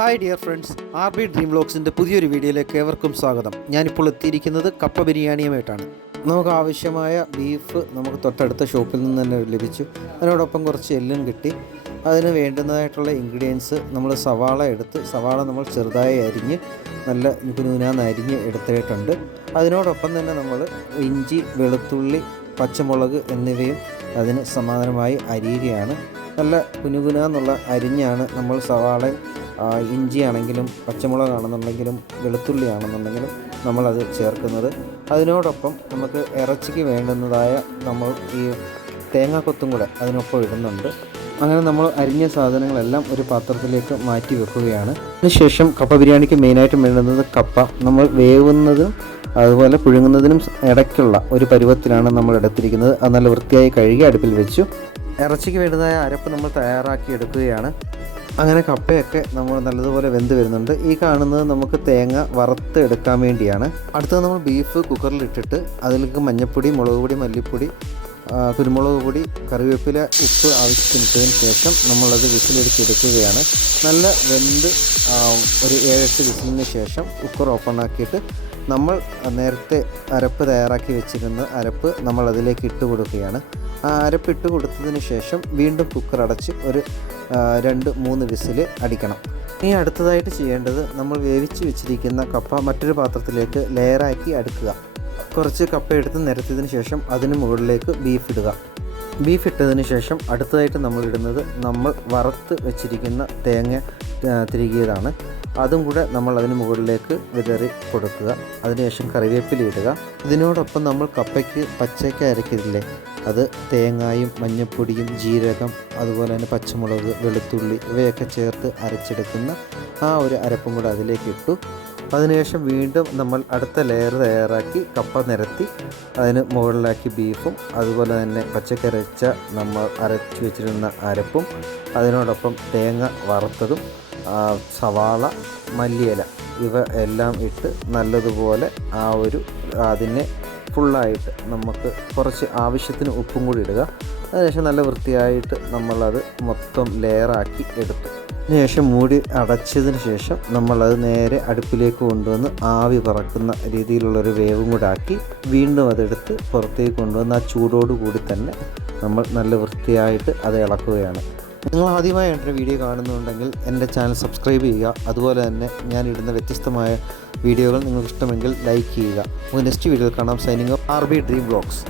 Hi dear friends R B Dream വ്ലോഗ്സിന്റെ പുതിയൊരു വീഡിയോയിലേക്ക് ഏവർക്കും സ്വാഗതം. ഞാനിപ്പോൾ എത്തിയിരിക്കുന്നത് കപ്പ ബിരിയാണിയുമായിട്ടാണ്. നമുക്ക് ആവശ്യമായ ബീഫ് നമുക്ക് തൊട്ടടുത്ത ഷോപ്പിൽ നിന്ന് തന്നെ ലഭിച്ചു. അതിനോടൊപ്പം കുറച്ച് എല്ലും കിട്ടി. അതിന് വേണ്ടുന്നതായിട്ടുള്ള ഇൻഗ്രീഡിയൻസ് നമ്മൾ സവാള എടുത്ത് സവാള നമ്മൾ ചെറുതായി അരിഞ്ഞ് നല്ല കുനൂനാന്ന് അരിഞ്ഞ് എടുത്തിട്ടുണ്ട്. അതിനോടൊപ്പം തന്നെ നമ്മൾ ഇഞ്ചി വെളുത്തുള്ളി പച്ചമുളക് എന്നിവയും അതിന് സമാനമായി അരിയുകയാണ്. നല്ല കുനുകുന എന്നുള്ള അരിഞ്ഞാണ് നമ്മൾ സവാള ആ, ഇഞ്ചിയാണെങ്കിലും പച്ചമുളകാണെന്നുണ്ടെങ്കിലും വെളുത്തുള്ളി ആണെന്നുണ്ടെങ്കിലും നമ്മളത് ചേർക്കുന്നത്. അതിനോടൊപ്പം നമുക്ക് ഇറച്ചിക്ക് വേണ്ടുന്നതായ നമ്മൾ ഈ തേങ്ങാക്കൊത്തും കൂടെ അതിനൊപ്പം ഇടുന്നുണ്ട്. അങ്ങനെ നമ്മൾ അരിഞ്ഞ സാധനങ്ങളെല്ലാം ഒരു പാത്രത്തിലേക്ക് മാറ്റി വെക്കുകയാണ്. അതിനുശേഷം കപ്പ ബിരിയാണിക്ക് മെയിനായിട്ടും വേണ്ടുന്നത് കപ്പ. നമ്മൾ വേവുന്നതും അതുപോലെ പുഴുങ്ങുന്നതിനും ഇടയ്ക്കുള്ള ഒരു പരുവത്തിലാണ് നമ്മൾ എടുത്തിരിക്കുന്നത്. അത് നല്ല വൃത്തിയായി കഴുകി അടുപ്പിൽ വെച്ചു. ഇറച്ചിക്ക് വേണ്ടതായ അരപ്പ് നമ്മൾ തയ്യാറാക്കി എടുക്കുകയാണ്. അങ്ങനെ കപ്പയൊക്കെ നമ്മൾ നല്ലതുപോലെ വെന്ത് വരുന്നുണ്ട്. ഈ കാണുന്നത് നമുക്ക് തേങ്ങ വറുത്തെടുക്കാൻ വേണ്ടിയാണ്. അടുത്തത് നമ്മൾ ബീഫ് കുക്കറിൽ ഇട്ടിട്ട് അതിലേക്ക് മഞ്ഞൾപ്പൊടി മുളക് പൊടി മല്ലിപ്പൊടി കുരുമുളക് പൊടി കറിവേപ്പില ഉപ്പ് ആവശ്യത്തിനിട്ടതിന് ശേഷം നമ്മളത് വിസിലെടുത്തെടുക്കുകയാണ് നല്ല വെന്ത് ഒരു ഏഴെട്ട് വിസിലിന് ശേഷം കുക്കർ ഓപ്പൺ ആക്കിയിട്ട് നമ്മൾ നേരത്തെ അരപ്പ് തയ്യാറാക്കി വെച്ചിരുന്ന അരപ്പ് നമ്മൾ അതിലേക്ക് ഇട്ട് കൊടുക്കുകയാണ്. ആ അരപ്പ് ഇട്ട് കൊടുത്തതിന് ശേഷം വീണ്ടും കുക്കർ അടച്ച് ഒരു രണ്ട് മൂന്ന് വിസിൽ അടിക്കണം. ഇനി അടുത്തതായിട്ട് ചെയ്യേണ്ടത് നമ്മൾ വേവിച്ച് വെച്ചിരിക്കുന്ന കപ്പ മറ്റൊരു പാത്രത്തിലേക്ക് ലെയറാക്കി അടുക്കുക. കുറച്ച് കപ്പ എടുത്ത് നിരത്തിയതിന് ശേഷം അതിന് മുകളിലേക്ക് ബീഫ് ഇടുക. ബീഫ് ഇട്ടതിന് ശേഷം അടുത്തതായിട്ട് നമ്മൾ ഇടുന്നത് നമ്മൾ വറുത്ത് വെച്ചിരിക്കുന്ന തേങ്ങ തിരികിയതാണ്. അതും കൂടെ നമ്മൾ അതിന് മുകളിലേക്ക് വിതറി കൊടുക്കുക. അതിനുശേഷം കറിവേപ്പില ഇടുക. ഇതിനോടൊപ്പം നമ്മൾ കപ്പയ്ക്ക് പച്ചയ്ക്ക് അരയ്ക്കില്ലേ അത് തേങ്ങായും മഞ്ഞൾപ്പൊടിയും ജീരകം അതുപോലെ തന്നെ പച്ചമുളക് വെളുത്തുള്ളി ഇവയൊക്കെ ചേർത്ത് അരച്ചെടുക്കുന്ന ആ ഒരു അരപ്പും കൂടെ അതിലേക്ക് ഇട്ടു. അതിനുശേഷം വീണ്ടും നമ്മൾ അടുത്ത ലെയർ തയ്യാറാക്കി കപ്പ നിരത്തി അതിന് മുകളിലാക്കി ബീഫും അതുപോലെ തന്നെ പച്ചക്കരച്ച നമ്മൾ അരച്ചു വെച്ചിരുന്ന അരപ്പും അതിനോടൊപ്പം തേങ്ങ വറുത്തതും സവാള മല്ലിയില ഇവ എല്ലാം ഇട്ട് നല്ലതുപോലെ ആ ഒരു അതിനെ ഫുള്ളായിട്ട് നമുക്ക് കുറച്ച് ആവശ്യത്തിന് ഉപ്പും കൂടി ഇടുക. അതിനുശേഷം നല്ല വൃത്തിയായിട്ട് നമ്മളത് മൊത്തം ലെയറാക്കി എടുത്തു. അതിനുശേഷം മൂടി അടച്ചതിന് ശേഷം നമ്മളത് നേരെ അടുപ്പിലേക്ക് കൊണ്ടുവന്ന് ആവി പറക്കുന്ന രീതിയിലുള്ളൊരു വേവും കൂടെ ആക്കി വീണ്ടും അതെടുത്ത് പുറത്തേക്ക് കൊണ്ടുവന്ന് ആ ചൂടോട് കൂടി തന്നെ നമ്മൾ നല്ല വൃത്തിയായിട്ട് അത് ഇളക്കുകയാണ്. നിങ്ങൾ ആദ്യമായി എന്റെ വീഡിയോ കാണുന്നുണ്ടെങ്കിൽ എന്റെ ചാനൽ സബ്സ്ക്രൈബ് ചെയ്യുക. അതുപോലെ തന്നെ ഞാൻ ഇടുന്ന വ്യത്യസ്തമായ വീഡിയോകൾ നിങ്ങൾക്ക് ഇഷ്ടമെങ്കിൽ ലൈക്ക് ചെയ്യുക. നമുക്ക് നെക്സ്റ്റ് വീഡിയോയിൽ കാണാം. Signing off R B Dream blogs